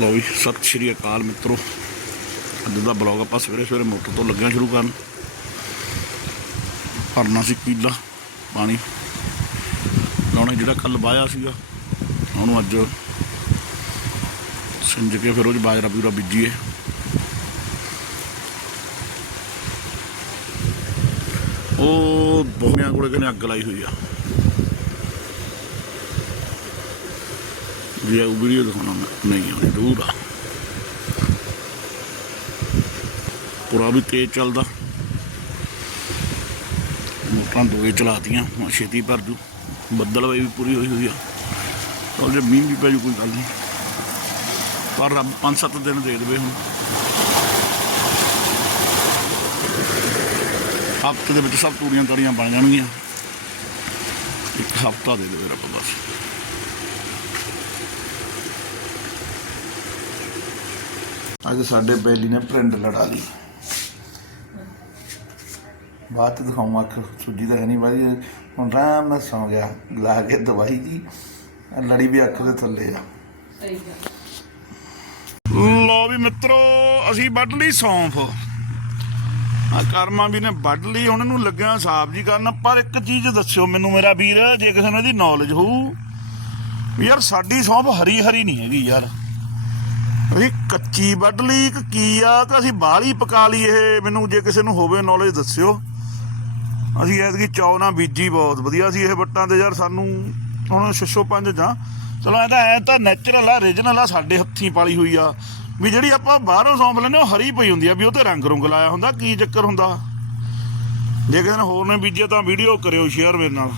ਲਓ ਵੀ ਸਤਿ ਸ਼੍ਰੀ ਅਕਾਲ ਮਿੱਤਰੋ। ਅੱਜ ਦਾ ਬਲੌਗ ਆਪਾਂ ਸਵੇਰੇ ਸਵੇਰੇ ਮੋਟਰ ਤੋਂ ਲੱਗਿਆ ਸ਼ੁਰੂ ਕਰਨ। ਭਰਨਾ ਸੀ ਕੀਲਾ ਪਾਣੀ। ਲਾਉਣਾ ਜਿਹੜਾ ਕੱਲ ਵਾਇਆ ਸੀਗਾ, ਉਹਨੂੰ ਅੱਜ ਸਿੰਜ ਕੇ ਫਿਰ ਉਹ 'ਚ ਬਾਜਰਾ ਪੂਰਾ ਬੀਜੀਏ। ਉਹ ਬੋਮਿਆਂ ਕੋਲੇ ਕਿਨੇ ਅੱਗ ਲਾਈ ਹੋਈ ਆ? ਵੀ ਉਹ ਵੀਡੀਓ ਦਿਖਾਉਣਾ ਨਹੀਂ ਆਉਂਦੀ ਦੂਰ ਆ। ਪੂਰਾ ਵੀ ਤੇਜ਼ ਚੱਲਦਾ। ਮੋਟਰਾਂ ਦੋਏ ਚਲਾਤੀਆਂ, ਹੁਣ ਛੇਤੀ ਭਰ ਜੂ। ਬੱਦਲ ਵੀ ਪੂਰੀ ਹੋਈ ਹੋਈ ਆ। ਚਲ ਜੇ ਮੀਂਹ ਵੀ ਪੈ ਜੂ, ਕੋਈ ਗੱਲ ਨਹੀਂ। ਪਰ ਰੱਬ 5-7 ਦਿਨ ਦੇ ਦੇਵੇ ਹੁਣ। ਹਫ਼ਤੇ ਦੇ ਵਿੱਚ ਸਭ ਤੂੜੀਆਂ ਤੜੀਆਂ ਬਣ ਜਾਣਗੀਆਂ। ਇੱਕ ਹਫ਼ਤਾ ਦੇ ਦੇਵੇ ਰੱਬ ਬਸ। ਅੱਜ ਸਾਡੇ ਬੈਲੀ ਨੇ ਪ੍ਰਿੰਟ ਲੜਾ ਲਈ। ਬਾਅਦ ਚ ਦਿਖਾਉਂਗਾ ਅੱਖ ਸੁੱਜੀ ਤਾਂ ਹੈ ਨਹੀਂ ਵਾਰੀ ਹੁਣ ਆਰਾਮ ਨਾਲ ਸੌਂ ਗਿਆ ਲਾ ਕੇ ਦਵਾਈ ਜੀ ਲੜੀ ਵੀ ਅੱਖ ਦੇ ਥੱਲੇ ਆ। ਸਹੀ ਗੱਲ। ਲੋ ਵੀ ਮਿੱਤਰੋ ਅਸੀਂ ਵੱਢ ਲਈ ਸੌਂਫ। ਆ ਕਰਮਾ ਵੀ ਨੇ ਵੱਢ ਲਈ ਹੁਣ ਇਹਨੂੰ ਲੱਗਿਆ ਸਾਫ਼ ਜੀ ਕਰਨ। ਪਰ ਇੱਕ ਚੀਜ਼ ਦੱਸਿਓ ਮੈਨੂੰ ਮੇਰਾ ਵੀਰ ਜੇ ਕਿਸੇ ਨੂੰ ਇਹਦੀ ਨੌਲੇਜ ਹੋਊ ਯਾਰ ਸਾਡੀ ਸੌਂਫ ਹਰੀ ਹਰੀ ਨਹੀਂ ਹੈਗੀ ਯਾਰ। ਇਹ ਕੱਚੀ ਵੱਢ ਲਈ ਕਿ ਕੀ ਆ? ਕਿ ਅਸੀਂ ਬਾਹਲੀ ਪਕਾ ਲਈ ਇਹ। ਮੈਨੂੰ ਜੇ ਕਿਸੇ ਨੂੰ ਹੋਵੇ ਨੌਲੇਜ ਦੱਸਿਓ। ਅਸੀਂ ਐਤਕੀ ਚੌ ਨਾਲ ਬੀਜੀ ਬਹੁਤ। ਵਧੀਆ ਸੀ ਇਹ ਵੱਟਾਂ ਤੇ ਯਾਰ ਸਾਨੂੰ ਹੁਣ ਛੱਛੋ ਪੰਜ ਜਾਂ। ਚਲੋ ਇਹ ਤਾਂ ਐ ਤਾਂ ਨੈਚੁਰਲ ਆ ਰੀਜਨਲ ਆ, ਸਾਡੇ ਹੱਥੀਂ ਪਾਲੀ ਹੋਈ ਆ। ਵੀ ਜਿਹੜੀ ਆਪਾਂ ਬਾਹਰੋਂ ਸੌਂਫ ਲੈਂਦੇ ਉਹ ਹਰੀ ਪਈ ਹੁੰਦੀ ਆ, ਵੀ ਉਹ ਤੇ ਰੰਗ ਰੁੰਗ ਲਾਇਆ ਹੁੰਦਾ, ਕੀ ਚੱਕਰ ਹੁੰਦਾ? ਜੇ ਕਿਸੇ ਨੇ ਹੋਰ ਨੇ ਬੀਜਿਆ ਤਾਂ ਵੀਡੀਓ ਕਰਿਓ ਸ਼ੇਅਰ ਮੇਰੇ ਨਾਲ।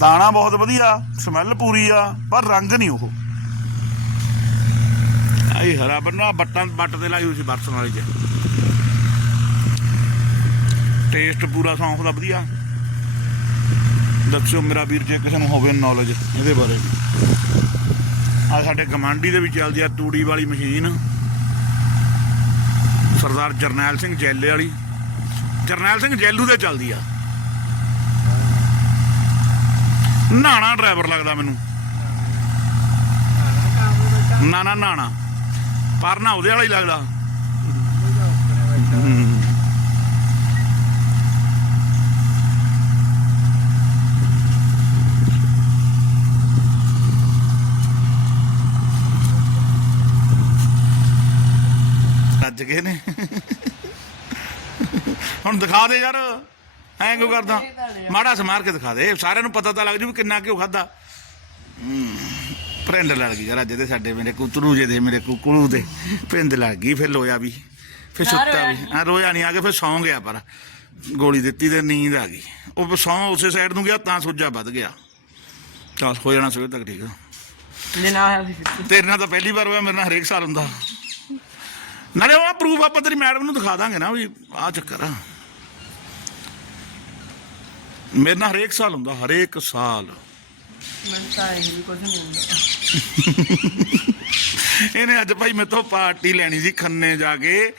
ਦਾਣਾ ਬਹੁਤ ਵਧੀਆ ਸਮੈਲ ਪੂਰੀ ਆ, ਪਰ ਰੰਗ ਨਹੀਂ ਉਹ। ਆਈ ਹਰਾ ਬੰਨਾ ਬੱਟਾਂ ਬੱਟ ਤੇ ਲਾਈ ਹੋਈ ਸੀ ਬਰਸਨ ਵਾਲੀ ਚ ਟੇਸਟ ਪੂਰਾ ਸੌਂਫ ਦਾ ਵਧੀਆ। ਦੱਸਿਓ ਮੇਰਾ ਵੀਰ ਜੇ ਕਿਸੇ ਨੂੰ ਹੋਵੇ ਨੌਲੇਜ ਇਹਦੇ ਬਾਰੇ। ਆ ਸਾਡੇ ਗਮਾਂਡੀ ਦੇ ਵਿੱਚ ਚੱਲਦੀ ਆ ਤੂੜੀ ਵਾਲੀ ਮਸ਼ੀਨ। ਸਰਦਾਰ ਜਰਨੈਲ ਸਿੰਘ ਜੈਲੇ ਵਾਲੀ। ਜਰਨੈਲ ਸਿੰਘ ਜੈਲੂ ਦੇ ਚੱਲਦੀ ਆ। ਨਾਣਾ ਡਰਾਈਵਰ ਲੱਗਦਾ ਮੈਨੂੰ। ਨਾ ਨਾ ਨਾਣਾ। ਪਰ ਨਾ ਉਹਦੇ ਵਾਲਾ ਹੀ ਲੱਗਦਾ। ਰੱਜ ਗਏ ਨੇ। ਹੁਣ ਦਿਖਾ ਦੇ ਯਾਰ। ਐਂ ਕਿਉਂ ਕਰਦਾ? ਮਾੜਾ ਸਮਾਰ ਕੇ ਦਿਖਾ ਦੇ। ਸਾਰਿਆਂ ਨੂੰ ਪਤਾ ਤਾਂ ਲੱਗ ਜੂ ਵੀ ਕਿੰਨਾ ਕਿਉਂ ਖਾਦਾ ਪ੍ਰਿੰਡ ਲੜ ਗਈ ਯਾਰ ਅੱਜ ਦੇ ਸਾਡੇ ਮੇਰੇ ਕੁਤਰੂ ਜੇ ਦੇ ਮੇਰੇ ਕੁਕਲੂ ਦੇ ਪ੍ਰਿੰਡ ਲੜ ਗਈ ਫਿਰ ਲੋਇਆ ਵੀ। ਫਿਰ ਸੁੱਤਾ ਵੀ। ਹਾਂ ਰੋਇਆ ਨਹੀਂ ਆ ਕੇ ਫਿਰ ਸੌਂ ਗਿਆ ਪਰ। ਗੋਲੀ ਦਿੱਤੀ ਤੇ ਨੀਂਦ ਆ ਗਈ। ਉਹ ਸੌਂ ਉਸੇ ਸਾਈਡ ਨੂੰ ਗਿਆ ਤਾਂ ਸੁੱਜਾ ਵੱਧ ਗਿਆ। ਚਲ ਹੋ ਜਾਣਾ ਸਵੇਰ ਤੱਕ ਠੀਕ ਆ। ਤੇਰੇ ਨਾਲ ਤਾਂ ਪਹਿਲੀ ਵਾਰ ਹੋਇਆ ਮੇਰੇ ਨਾਲ ਹਰੇਕ ਸਾਲ ਹੁੰਦਾ। ਨਾਲੇ ਉਹ ਪ੍ਰੂਫ ਆਪਾਂ ਤੇਰੀ ਮੈਡਮ ਨੂੰ ਦਿਖਾ ਦਾਂਗੇ ਨਾ ਵੀ ਆਹ ਚੱਕਰ ਆ। ਮੇਰੇ ਨਾਲ ਹਰੇਕ ਸਾਲ ਹੁੰਦਾ ਹਰੇਕ ਸਾਲ। ਮੈਨੂੰ ਤਾਂ ਇਹ ਵੀ ਕੁਝ ਨਹੀਂ ਹੁੰਦਾ। ਇਹਨੇ ਅੱਜ ਭਾਈ ਤੋਂ ਪਾਰਟੀ ਲੈਣੀ ਸੀ ਖੰਨੇ ਜਾ ਕੇ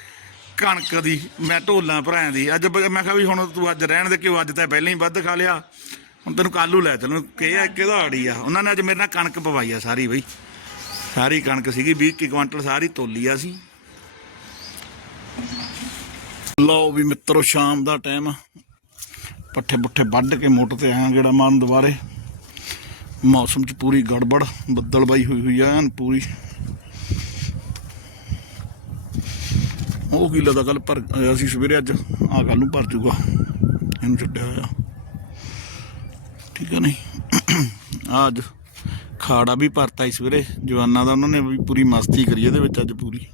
ਕਣਕ ਦੀ ਮੈਂ ਢੋਲਾਂ ਭਰਾਇਆਂ ਦੀ। ਅੱਜ ਬ- ਮੈਂ ਕਿਹਾ ਵੀ ਹੁਣ ਤੂੰ ਅੱਜ ਰਹਿਣ ਦੇ ਕਿਉਂ ਅੱਜ ਤਾਂ ਪਹਿਲਾਂ ਹੀ ਵੱਧ ਖਾ ਲਿਆ। ਹੁਣ ਤੈਨੂੰ ਕਾਲੂ ਲੈ ਤੈਨੂੰ ਕਿਹਾ ਕਿਹਦਾ ਆੜੀ ਆ। ਉਹਨਾਂ ਨੇ ਅੱਜ ਮੇਰੇ ਨਾਲ ਕਣਕ ਪਵਾਈ ਆ ਸਾਰੀ ਬਈ। ਸਾਰੀ ਕਣਕ ਸੀਗੀ 20 ਕੁ ਕੁਇੰਟਲ ਸਾਰੀ ਤੋਲੀ ਆ ਸੀ ਲਓ ਵੀ ਮਿੱਤਰੋ ਸ਼ਾਮ ਦਾ ਟਾਈਮ ਪੱਠੇ ਪੁੱਠੇ ਵੱਢ ਕੇ ਮੋਟਰ ਤੇ ਆਇਆ ਗੇੜਾ ਮਾਰਨ ਦੁਬਾਰੇ ਮੌਸਮ 'ਚ ਪੂਰੀ ਗੜਬੜ, ਬੱਦਲਬਾਈ ਹੋਈ ਹੋਈ ਆ ਪੂਰੀ। ਉਹ ਕਿਲਾ ਦਾ ਕੱਲ ਭਰ ਅਸੀਂ ਸਵੇਰੇ ਅੱਜ ਆ ਕੱਲ ਨੂੰ ਭਰ ਜੂਗਾ। ਇਹਨੂੰ ਛੱਡਿਆ ਹੋਇਆ। ਠੀਕ ਹੈ ਨਹੀਂ? ਆਹ ਅੱਜ ਖਾੜਾ ਵੀ ਭਰਤਾ ਇਸ ਸਵੇਰੇ, ਜਵਾਨਾਂ ਦਾ ਉਹਨਾਂ ਨੇ ਵੀ ਪੂਰੀ ਮਸਤੀ ਕਰੀ ਇਹਦੇ ਵਿੱਚ ਅੱਜ ਪੂਰੀ।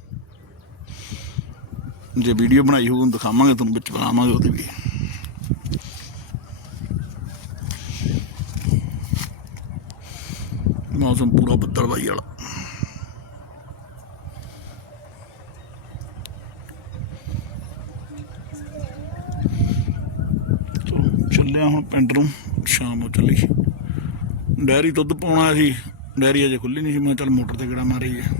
ਜੇ ਵੀਡੀਓ ਬਣਾਈ ਹੋਊ, ਦਿਖਾਵਾਂਗੇ, ਤੁਹਾਨੂੰ ਵਿੱਚ ਬਣਾਵਾਂਗੇ ਉਹਦੀ ਵੀ। ਮੌਸਮ ਪੂਰਾ ਬੱਦਲ ਬਾਈ ਵਾਲਾ। ਚੱਲਿਆ ਹੁਣ ਪਿੰਡ ਨੂੰ, ਸ਼ਾਮ ਨੂੰ ਚੱਲੀ। ਡੈਰੀ ਦੁੱਧ ਪਾਉਣਾ ਸੀ, ਡੈਰੀ ਅਜੇ ਖੁੱਲੀ ਨਹੀਂ ਸੀ, ਮੈਂ ਚੱਲ ਮੋਟਰ ਤੇ ਕਿਹੜਾ ਮਾਰੀ ਹੈ